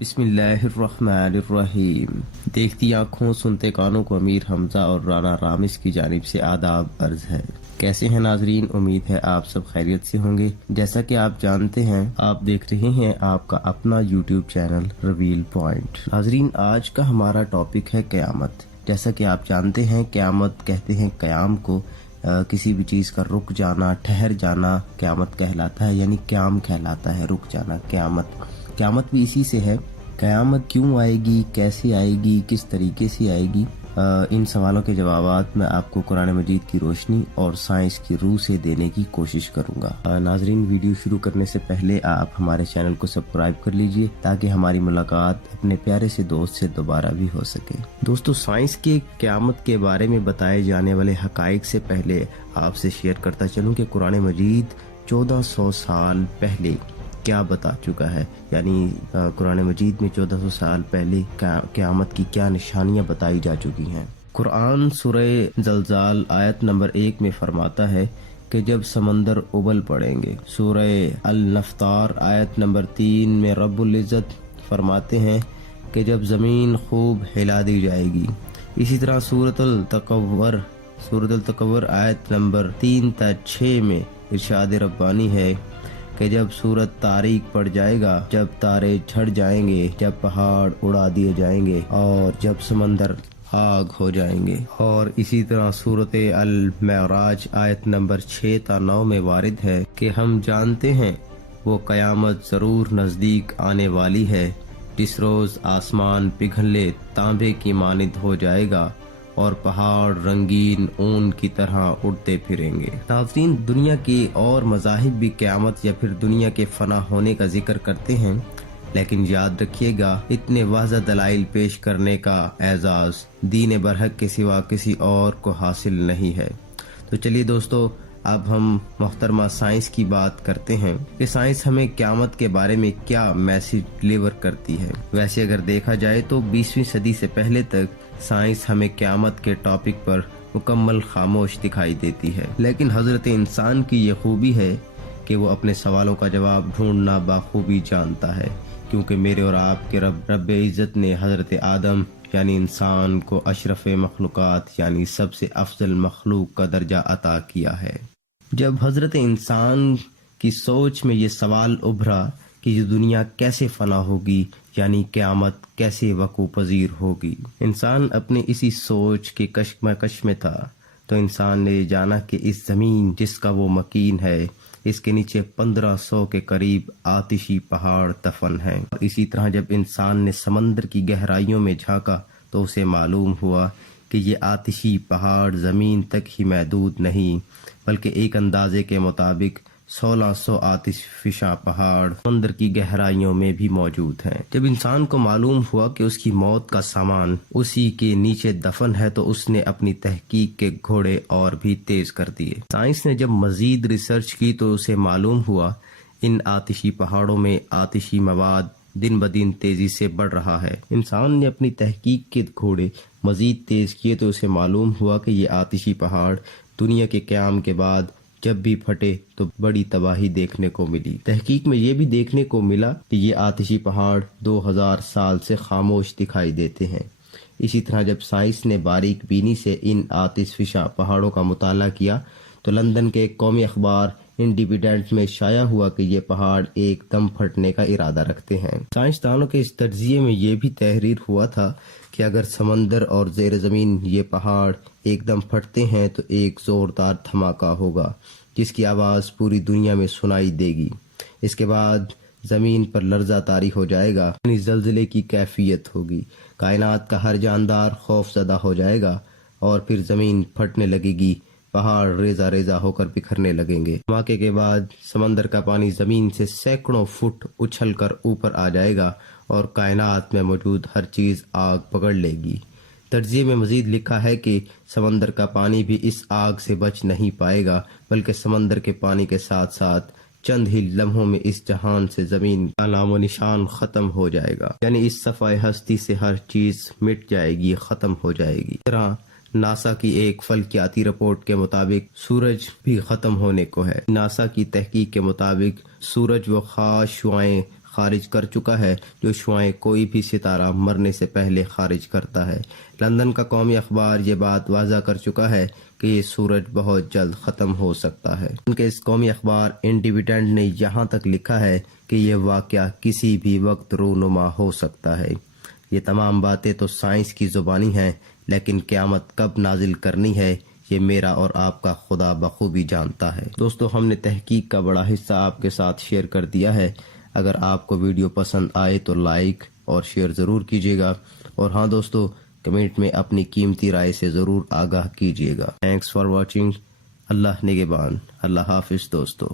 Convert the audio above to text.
بسم اللہ الرحمن الرحیم۔ دیکھتی آنکھوں سنتے کانوں کو امیر حمزہ اور رانا رامز کی جانب سے آداب عرض ہے۔ کیسے ہیں ناظرین؟ امید ہے آپ سب خیریت سے ہوں گے۔ جیسا کہ آپ جانتے ہیں، آپ دیکھ رہے ہیں آپ کا اپنا یوٹیوب چینل ریویل پوائنٹ۔ ناظرین، آج کا ہمارا ٹاپک ہے قیامت۔ جیسا کہ آپ جانتے ہیں، قیامت کہتے ہیں قیام کو، کسی بھی چیز کا رک جانا، ٹھہر جانا قیامت کہلاتا ہے، یعنی قیام کہلاتا ہے، رک جانا قیامت بھی اسی سے ہے۔ قیامت کیوں آئے گی، کیسے آئے گی، کس طریقے سے آئے گی، ان سوالوں کے جوابات میں آپ کو قرآن مجید کی روشنی اور سائنس کی روح سے دینے کی کوشش کروں گا۔ ناظرین، ویڈیو شروع کرنے سے پہلے آپ ہمارے چینل کو سبسکرائب کر لیجئے تاکہ ہماری ملاقات اپنے پیارے سے دوست سے دوبارہ بھی ہو سکے۔ دوستو، سائنس کے قیامت کے بارے میں بتائے جانے والے حقائق سے پہلے آپ سے شیئر کرتا چلوں کہ قرآن مجید 1400 سال پہلے کیا بتا چکا ہے، یعنی قرآن مجید میں 1400 سال پہلے قیامت کی کیا نشانیاں بتائی جا چکی ہیں۔ قرآن سورہ زلزال آیت نمبر 1 میں فرماتا ہے کہ جب سمندر ابل پڑیں گے۔ سورہ النفطار آیت نمبر 3 میں رب العزت فرماتے ہیں کہ جب زمین خوب ہلا دی جائے گی۔ اسی طرح سورۃ التکور آیت نمبر 3 تا 6 میں ارشاد ربانی ہے کہ جب سورج تاریک پڑ جائے گا، جب تارے جھڑ جائیں گے، جب پہاڑ اڑا دیے جائیں گے اور جب سمندر آگ ہو جائیں گے۔ اور اسی طرح سورۃ المعراج آیت نمبر 6 تا 9 میں وارد ہے کہ ہم جانتے ہیں وہ قیامت ضرور نزدیک آنے والی ہے، جس روز آسمان پگھلے تانبے کی مانند ہو جائے گا اور پہاڑ رنگین اون کی طرح اڑتے پھریں گے۔ ناظرین، دنیا کے اور مذاہب بھی قیامت یا پھر دنیا کے فنا ہونے کا ذکر کرتے ہیں، لیکن یاد رکھیے گا، اتنے واضح دلائل پیش کرنے کا اعزاز دین برحق کے سوا کسی اور کو حاصل نہیں ہے۔ تو چلیے دوستو، اب ہم محترمہ سائنس کی بات کرتے ہیں کہ سائنس ہمیں قیامت کے بارے میں کیا میسج ڈلیور کرتی ہے۔ ویسے اگر دیکھا جائے تو 20ویں صدی سے پہلے تک سائنس ہمیں قیامت کے ٹاپک پر مکمل خاموش دکھائی دیتی ہے، لیکن حضرت انسان کی یہ خوبی ہے کہ وہ اپنے سوالوں کا جواب ڈھونڈنا بخوبی جانتا ہے، کیونکہ میرے اور آپ کے رب عزت نے حضرت آدم یعنی انسان کو اشرف مخلوقات یعنی سب سے افضل مخلوق کا درجہ عطا کیا ہے۔ جب حضرت انسان کی سوچ میں یہ سوال ابھرا کہ یہ دنیا کیسے فنا ہوگی، یعنی قیامت کیسے وقوع پذیر ہوگی، انسان اپنے اسی سوچ کے کشمکش میں تھا، تو انسان نے جانا کہ اس زمین جس کا وہ مکین ہے، اس کے نیچے 1500 کے قریب آتشی پہاڑ دفن ہیں۔ اور اسی طرح جب انسان نے سمندر کی گہرائیوں میں جھانکا تو اسے معلوم ہوا کہ یہ آتشی پہاڑ زمین تک ہی محدود نہیں، بلکہ ایک اندازے کے مطابق 1600 آتش فشاں پہاڑ سمندر کی گہرائیوں میں بھی موجود ہیں۔ جب انسان کو معلوم ہوا کہ اس کی موت کا سامان اسی کے نیچے دفن ہے، تو اس نے اپنی تحقیق کے گھوڑے اور بھی تیز کر دیے۔ سائنس نے جب مزید ریسرچ کی تو اسے معلوم ہوا ان آتشی پہاڑوں میں آتشی مواد دن بدن تیزی سے بڑھ رہا ہے۔ انسان نے اپنی تحقیق کے گھوڑے مزید تیز کیے تو اسے معلوم ہوا کہ یہ آتشی پہاڑ دنیا کے قیام کے بعد جب بھی پھٹے تو بڑی تباہی دیکھنے کو ملی۔ تحقیق میں یہ بھی دیکھنے کو ملا کہ یہ آتشی پہاڑ 2000 سال سے خاموش دکھائی دیتے ہیں۔ اسی طرح جب سائنس نے باریک بینی سے ان آتش فشاں پہاڑوں کا مطالعہ کیا تو لندن کے ایک قومی اخبار انڈیپینڈنٹ میں شائع ہوا کہ یہ پہاڑ ایک دم پھٹنے کا ارادہ رکھتے ہیں۔ سائنسدانوں کے اس تجزیے میں یہ بھی تحریر ہوا تھا کہ اگر سمندر اور زیر زمین یہ پہاڑ ایک دم پھٹتے ہیں تو ایک زوردار دھماکہ ہوگا جس کی آواز پوری دنیا میں سنائی دے گی۔ اس کے بعد زمین پر لرزہ طاری ہو جائے گا، یعنی زلزلے کی کیفیت ہوگی، کائنات کا ہر جاندار خوف زدہ ہو جائے گا اور پھر زمین پھٹنے لگے گی، پہاڑ ریزہ ریزہ ہو کر بکھرنے لگیں گے۔ دھماکے کے بعد سمندر کا پانی زمین سے سینکڑوں فٹ اچھل کر اوپر آ جائے گا اور کائنات میں موجود ہر چیز آگ پکڑ لے گی۔ تجزیے میں مزید لکھا ہے کہ سمندر کا پانی بھی اس آگ سے بچ نہیں پائے گا، بلکہ سمندر کے پانی کے ساتھ ساتھ چند ہی لمحوں میں اس جہان سے زمین کا نام و نشان ختم ہو جائے گا، یعنی اس صفحہ ہستی سے ہر چیز مٹ جائے گی، ختم ہو جائے گی۔ اس طرح ناسا کی ایک فلکیاتی رپورٹ کے مطابق سورج بھی ختم ہونے کو ہے۔ ناسا کی تحقیق کے مطابق سورج و خاص شعاعیں خارج کر چکا ہے جو شعاعیں کوئی بھی ستارہ مرنے سے پہلے خارج کرتا ہے۔ لندن کا قومی اخبار یہ بات واضح کر چکا ہے کہ یہ سورج بہت جلد ختم ہو سکتا ہے۔ ان کے اس قومی اخبار انڈیپینڈنٹ نے یہاں تک لکھا ہے کہ یہ واقعہ کسی بھی وقت رونما ہو سکتا ہے۔ یہ تمام باتیں تو سائنس کی زبانی ہیں، لیکن قیامت کب نازل کرنی ہے یہ میرا اور آپ کا خدا بخوبی جانتا ہے۔ دوستو، ہم نے تحقیق کا بڑا حصہ آپ کے ساتھ شیئر کر دیا ہے۔ اگر آپ کو ویڈیو پسند آئے تو لائک اور شیئر ضرور کیجیے گا، اور ہاں دوستو، کمنٹ میں اپنی قیمتی رائے سے ضرور آگاہ کیجیے گا۔ Thanks for watching. اللہ نگہبان۔ اللہ حافظ دوستو۔